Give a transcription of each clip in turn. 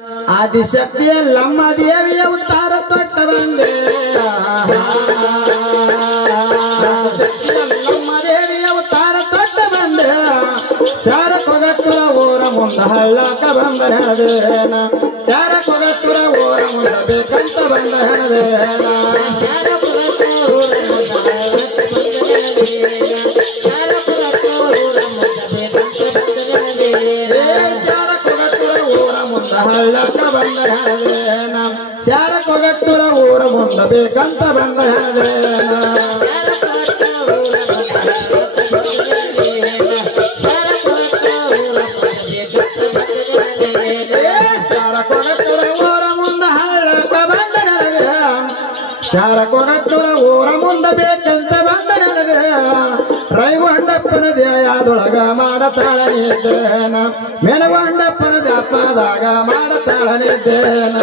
ಆದಿಶಕ್ತಿಯ ಲಮ್ಮ ದೇವಿಯ ಉತ್ತಾರ ತೊಟ್ಟ ಬಂದೆ ಆದಿಶಕ್ತಿಯ ಲಮ್ಮ ದೇವಿಯ ಉತ್ತಾರ ತೊಟ್ಟ ಬಂದೆ ಶಾರ ಕೊಗಟ್ಟುರ ಊರ ಮುಂದ ಹಳ್ಳಕ ಬಂದ ಹೆಣದೇನ ಶಾರ ಕೊಗಟ್ಟುರ ಊರ ಮುಂದ ಬೇಕಂತ ಬಂದ ಹೆಣದೇನ ಶಾರ ಕೊಗಟ್ಟುರ ಊರ ಮುಂದ ಶಾರ ಕೊಗಟ್ಟುರ ಊರ ಮುಂದ ಬೇಕಂತ ಬಂದ ಹೆಣದೇನ ಶಾರ ಕೊಗಟ್ಟುರ ಊರ ಮುಂದ ಹಳ್ಳಕ ಬಂದ ಹೆಣದೇನ ಶಾರ ಕೊಗಟ್ಟುರ ಊರ ಮುಂದ ಬೇಕಂತ ಬಂದ ಹೆಣದೇನ ಶಾರ ಕೊಗಟ್ಟುರ ಊರ ಮುಂದ ಬೇಕಂತ ಬಂದ ನನಗೆ ರೈಗೊಂಡಪ್ಪನ ದೇಯದೊಳಗ ಮಾಡತಾಳನಿದ್ದೇನ ಮೆನಗೊಂಡಪ್ಪನ ದ್ಯಾಪದಾಗ ಮಾಡತಾಳನಿದ್ದೇನ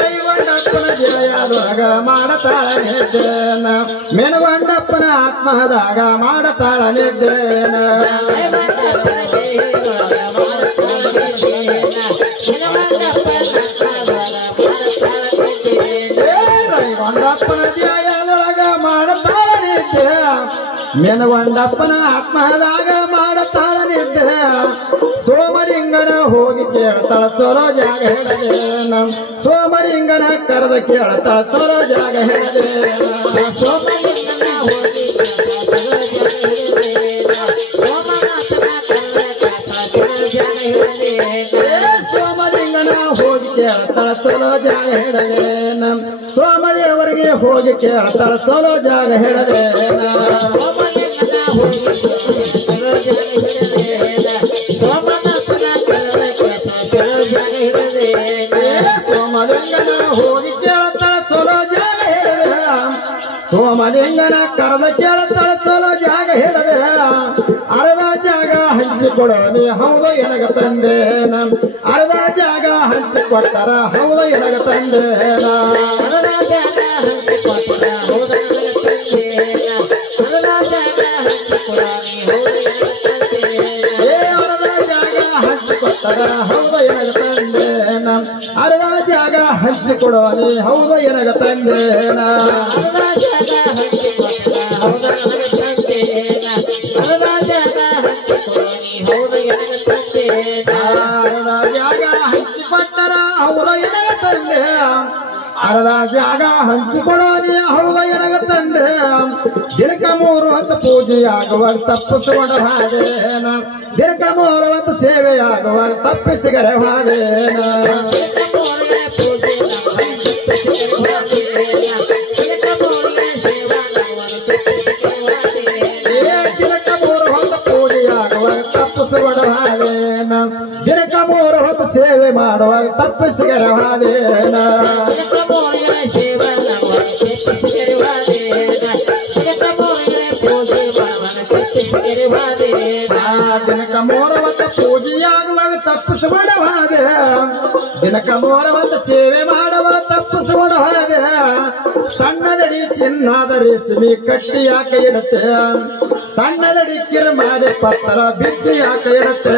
ರೈಗೊಂಡಪ್ಪನ ದೇಯದೊಳಗ ಮಾಡತಾಳನಿದ್ದೇನ ಮೆನಗೊಂಡಪ್ಪನ ಆತ್ಮದಾಗ ಮಾಡತಾಳನಿದ್ದೇನ ಗೊಂಡಪ್ಪನ ಧ್ಯಾಯದೊಳಗ ಮಾಡತಾಳನಿದ್ದೆ ಮೆನಗೊಂಡಪ್ಪನ ಆತ್ಮದಾಗ ಮಾಡತಾಳನಿದ್ದೆ ಸೋಮಲಿಂಗನ ಹೋಗಿ ಕೇಳ್ತಾಳ ಚಲೋ ಜಾಗ ಹೇಳದೇನ ಸೋಮಲಿಂಗನ ಕರೆದ ಕೇಳ್ತಾಳ ಚಲೋ ಜಾಗ ಹೇಳದೇನ ಸೋಮಲಿಂಗನ ಹೋಗಿ ಸೋಮಲಿಂಗನ ಹೋಗಿ ಕೇಳ್ತಾಳ ಚಲೋ ಜಾಗ ಹೇಳದೇನ ಸೋಮದೇವರಿಗೆ ಹೋಗಿ ಕೇಳ್ತಾಳ ಚಲೋ ಜಾಗ ಹೇಳದೇನ ಸೋಮಲಿಂಗನ ಹೋಗಿ ಕೇಳ್ತಾಳ ಚಲೋ ಜಾಗ ಹೇಳ ಸೋಮಲಿಂಗನ ಕರೆದ ಕೇಳ್ತಾಳ ಚಲೋ ಜಾಗ ಹೇಳದೆ ಅರ್ಧ ಜಾಗ ಹಂಚಿಕೊಡೋ ನೀ ಹೌದು ಎನಗ ತಂದೇನ ಅರ್ಧ ಜಾಗ ಹಂಚಿಕೊಟ್ಟರ ಹೌದು ಎನಗ ತಂದೇನ ಅರ್ಧ ಜಾಗ ಹಂಚಿಕೊಟ್ಟರ ಹೌದು ಎನಗ ತಂದೇನ ಅರ್ಧ ಜಾಗ ಹಂಚಿಕೊಡೋ ನೀ ಹೌದು ಎನಗ ತಂದೇನ ಅರ್ಧ ಜಾಗ ಹಂಚಿಕೊಟ್ಟರ ಹೌದು ಎನಗ ತಂದೇನ ಅರ್ಧ ಜಾಗ ಹಂಚಿಕೊಡೋ ನೀ ಹೌದು ಎನಗ ತಂದೇನ ಅರ್ಧ ಜಾಗ ಹಂಚಿಕೊಟ್ಟರ ಹೌದು ಎನಗ ತಂದೇನ ಅರ್ಧ ಜಾಗ ಹಂಚಿಕೊಡೋ ನೀ ಹೌದು ಎನಗ ತಂದೇನ ಅರ್ಧ ಜಾಗ ಹಂಚಿಕೊಟ್ಟರ ಹೌದು ಎನಗ ತಂದೆ ಅರ್ಧ ಜಾಗ ಹಂಚಿಕೊಡೋ ನೀ ಹೌದು ಎನಗ ತಂದೆ ದಿನಕ 3 ಹೊತ್ತು ಪೂಜೆಯಾಗುವಾಗ ತಪ್ಪಿಸಿಕೊಂಡ ಹಾದೇನ ದಿನಕ 3 ಹೊತ್ತು ಸೇವೆಯಾಗುವಾಗ ತಪ್ಪಿಸಿಗರೆ ಹಾದೇನ ದಿನಕ 3 ಹೊತ್ತು ಸೇವೆ ಮಾಡುವಾಗ ತಪ್ಪಿಸಿಗರ ಹಾದೇನ ದಿನಕ 3 ಹೊತ್ತು ಪೂಜೆಯಾಗುವಾಗ ತಪ್ಪಿಸಿಕೊಂಡ ಹಾದೆ ದಿನಕ 3 ಹೊತ್ತು ಸೇವೆ ಮಾಡುವಾಗ ತಪ್ಪಿಸಿಕೊಂಡ ಹಾದೆ ಸಣ್ಣದಡಿ ಚಿನ್ನದ ರೇಷ್ಮೆ ಕಟ್ಟಿ ಯಾಕೆ ಇಡುತ್ತೆ ಸಣ್ಣದಡಿ ಕಿರ್ಮಾಲೆ ಪತ್ತರ ಬಿಚ್ಚಿ ಯಾಕೆ ಇಡುತ್ತೆ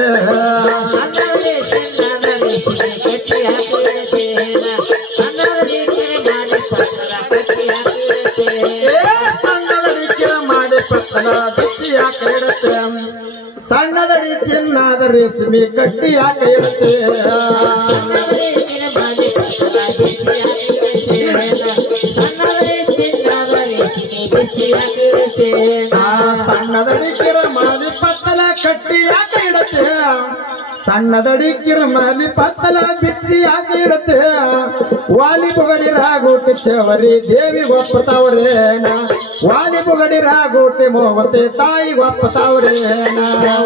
ಸಣ್ಣದಡಿ ಕಿರ್ಮಾಲೆ ಪತ್ತರ ಬಿಚ್ಚಿ ಯಾಕೆ ಇಡುತ್ತೆ ಸಣ್ಣದಡಿ ಚಿನ್ನದ ರೇಷ್ಮೆ ಕಟ್ಟಿ ಯಾಕೆ ಇಡುತ್ತೆ ಸಣ್ಣದಡಿ ಕಿರ್ಮಾಲಿ ಪತ್ತಲ ಕಟ್ಟಿ ಯಾಕೆ ಇಡುತ್ತೆ ಸಣ್ಣದಡಿ ಕಿರ್ಮಾಲಿ ಪತ್ತಲ ಬಿಚ್ಚಿ ಯಾಕೆ ಇಡುತ್ತೆ ವಾಲಿ ಬುಗಡಿ ರಾಗೋಟಿ ಚವರಿ ದೇವಿ ಒಪ್ಪತವ್ರೇನ ವಾಲಿ ಬುಗಡಿ ರಾಗೋಟಿ ಮೋಗತೆ ತಾಯಿ ಒಪ್ಪತವ್ರೇನ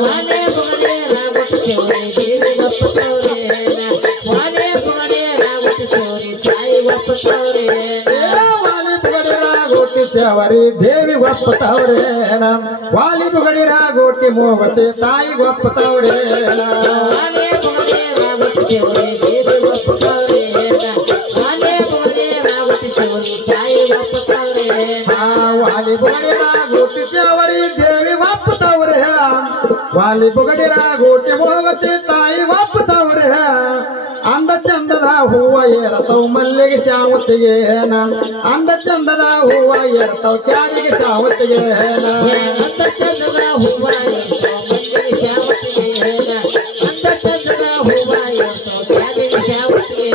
ವಾಲಿ ಬುಗಡಿ ರಾಗೋಟಿ ಚವರಿ ದೇವಿ ಒಪ್ಪತವ್ರೇನ ವಾಲಿ ಬುಗಡಿ ರಾಗೋಟಿ ಚವರಿ ತಾಯಿ ಒಪ್ಪತವ್ರೇನ ವಾಲಿ ಬುಗಡಿ ರಾಗೋಟಿ ಚವರಿ ದೇವಿ ಒಪ್ಪತವ್ರೇನ ವಾಲಿ ಬುಗಡಿ ರಾಗೋಟಿ ಮೋಗತೆ ತಾಯಿ ಒಪ್ಪತವ್ರೇನ ವಾಲಿ ಬುಗಡಿ ರಾಗೋಟಿ ಚವರಿ ದೇವಿ ಒಪ್ಪತವ್ರೇನ ವಾಲಿ ಬುಗಡಿ ರಾಗೋಟಿ ಚವರಿ ತಾಯಿ ಒಪ್ಪತವ್ರೇನ वाली बुगडी रागोटीच्यावरी देवी वापतावरे वाली बुगडी रागोटी मोगती ताई वापतावरे ಅಂದ ಚಂದದ ಹೂವ ಏರತವ್ ಮಲ್ಲಿಗೆ ಶಾವತ್ತಿಗೆ ಅಂದ ಚಂದದ ಹೂವ ಏರತವ್ ಕ್ಯಾದಿಗೆ ಶಾವತ್ತಿಗೆ ಅಂದ ಚಂದದ ಹೂವ ಏರತವ್ ಮಲ್ಲಿಗೆ ಶಾವತ್ತಿಗೆ ಅಂದ ಚಂದದ ಹೂವ ಏರತವ್ ಕ್ಯಾದಿಗೆ ಶಾವತ್ತಿಗೆ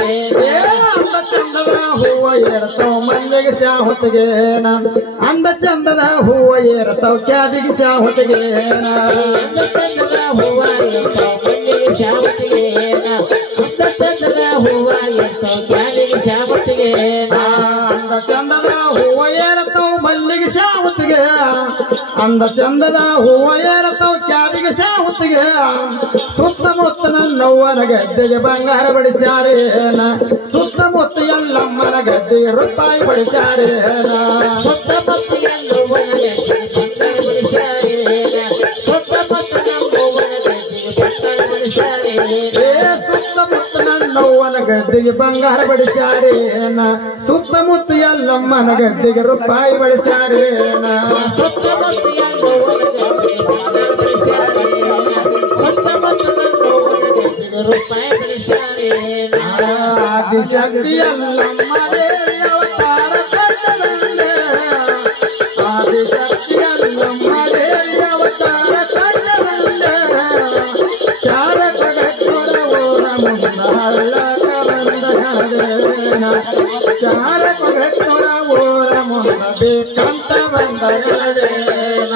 ಅಂದ ಚಂದದ ಹೂವ ಏರತವ್ ಮಲ್ಲಿಗೆ ಶಾವತ್ತಿಗೆ ಅಂದ ಚಂದದ ಹೂವ ಏರತವ್ ಕ್ಯಾದಿಗೆ ಶಾವತ್ತಿಗೆ ಅಂದ ಚಂದದ ಹೂವ ಏರತವ್ ಮಲ್ಲಿಗೆ ಶಾವತ್ತಿಗೆ ಅಂದ ಚಂದದ ಹೂವ ಏರತವ್ ಮಲ್ಲಿಗೆ ಶಾವತ್ತಿಗೆ ಅಂದ ಚಂದದ ಹೂವ ಏರತವ್ ಕ್ಯಾದಿಗೆ ಶಾವತ್ತಿಗೆ ಸುತ್ತಮುತ್ತನ ನವ್ವನ ಗದ್ದೆಗೆ ಬಂಗಾರ ಬಡಿಸ್ಯಾರೇನ ಸುತ್ತಮುತ್ತ ಎಲ್ಲಮ್ಮನ ಗದ್ದೆಗೆ ರೂಪಾಯಿ ಬಡಿಸ್ಯಾರೇನ ಸುತ್ತಮುತ್ತ ಎಲ್ಲವ್ವನ ಗದ್ದೆಗೆ ಬಂಗಾರ ಬಡಿಸ್ಯಾರೇನ ಸುತ್ತಮುತ್ತ ನವ್ವನ ಗದ್ದೆಗೆ ಬಂಗಾರ ಬಡಿಸ್ಯಾರೇನ ನವ್ವನ ಗದ್ದೆಗೆ ಬಂಗಾರ ಬಡಿಸ್ಯಾರೇನ ಸುತ್ತಮುತ್ತ ಎಲ್ಲಮ್ಮನ ಗದ್ದೆಗೆ ರೂಪಾಯಿ ಬಡಿಸ್ಯಾರೇನ ಸುತ್ತಮುತ್ತ ಎಲ್ಲವ್ವನ ಗದ್ದೆಗೆ ಬಂಗಾರ ಬಡಿಸ್ಯಾರೇನ ಸುತ್ತಮುತ್ತ ನವ್ವನ ಗದ್ದೆಗೆ ರೂಪಾಯಿ ಬಡಿಸ್ಯಾರೇನ ಆದಿಶಕ್ತಿ ಎಲ್ಲಮ್ಮ ದೇವಿ ಅವತಾರ ಕಂಡಬಂದೆ ಆದಿಶಕ್ತಿ ಎಲ್ಲಮ್ಮ ದೇವಿ ಅವತಾರ ಕಂಡಬಂದೆ ಚಾರಕ ಗಟ್ಟರ ಓರ ಮುಂದ ಹಳ್ಳಕ ಬಂದ ಹಣದೇನ ಚಾರಕ ಗಟ್ಟರ ಓರ ಮುಂದ ಬೇಕಂತ ಬಂದ ಹಣದೇನ